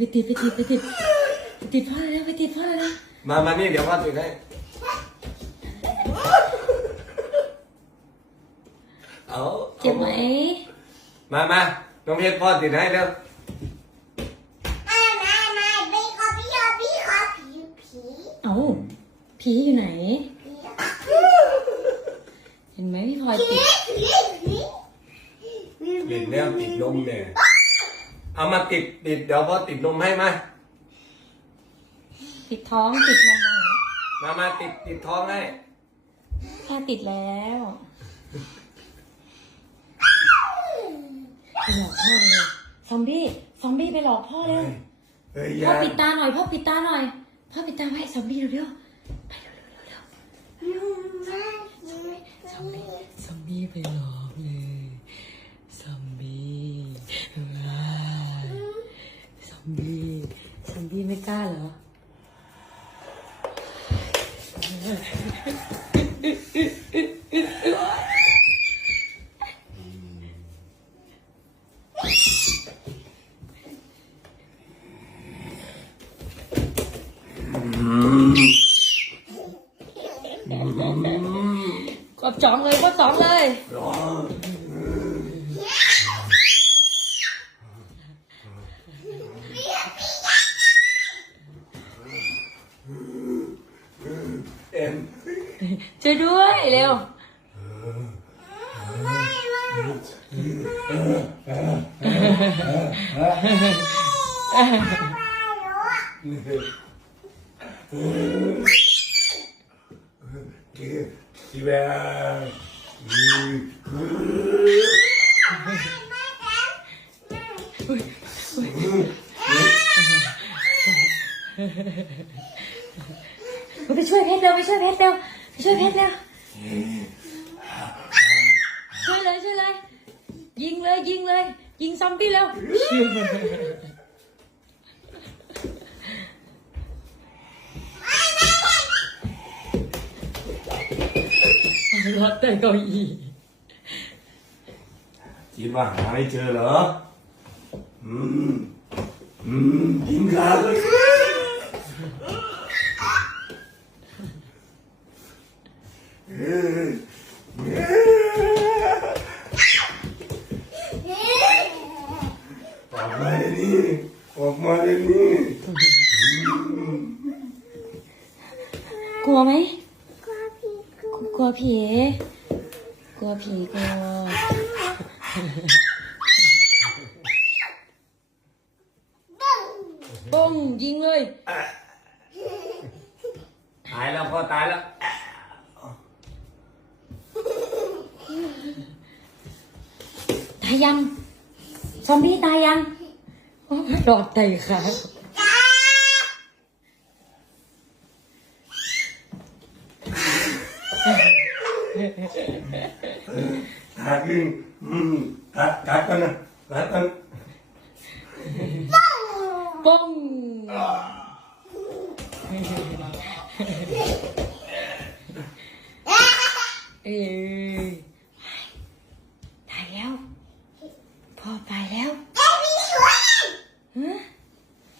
ไปติดไปติดไปติดไปติดพ่อแล้วไปติดพ่อแล้วมามานี่เดี๋ยวพ่อติดให้ เอาเจ็บไหมมามาน้องเพชรพ่อติดให้เร็วไม่ไม่ไม่ไม่ขอพี่ขอพี่ขอผีผีเอ้าผีอยู่ไหนผีเห็นไหมพี่พลอยติด ผีผีติดแล้วติดนมเนี่ย เอามาติดติดเดี๋ยวพ่อติดนมให้มาติดท้องติดนมมามามาติดติดท้องให้พ่อติดแล้วไปหลอกพ่อเลยซอมบี้ซอมบี้ไปหลอกพ่อเร็วเฮ้ยพ่อยัปิดตาหน่อยพ่อปิดตาหน่อยพ่อปิดตาไว้ซอมบี้เร็วๆไปเร็วๆเร็วๆซอมบี้ซอมบี้ไปหลอกเลยซอมบี้ว้ายซอมบี้ซอมบี้ ไม่กล้าเหรอกดสองเลยกดสองเลย เอ็ม ช่วยด้วยเร็วทีแวร์ไปช่วยเพชรเร็วไปช่วยเพชรเร็ว ช่วยเพชรเร็วช่วยเลยช่วยเลย ยิงเลยยิงเลย ยิงซอมบี้เร็วรถแต่เก้าอี้คิดว่าหาไม่เจอเหรอ อืม อืมยิงขาเลยเออกมาเดี๋ยวนี้ออกมาเดี๋ยวนี้กลัวไหมขอพี่ขอกลัวผีกลัวผีกลัวปุ้งยิงเลย ตายแล้วพ่อตายแล้วายยัง ซอมบี้ตายยังโอ้ยรอดใจค่ะกัดยิงอืมกัดกัดกันนะกัดกันปุ้งเออ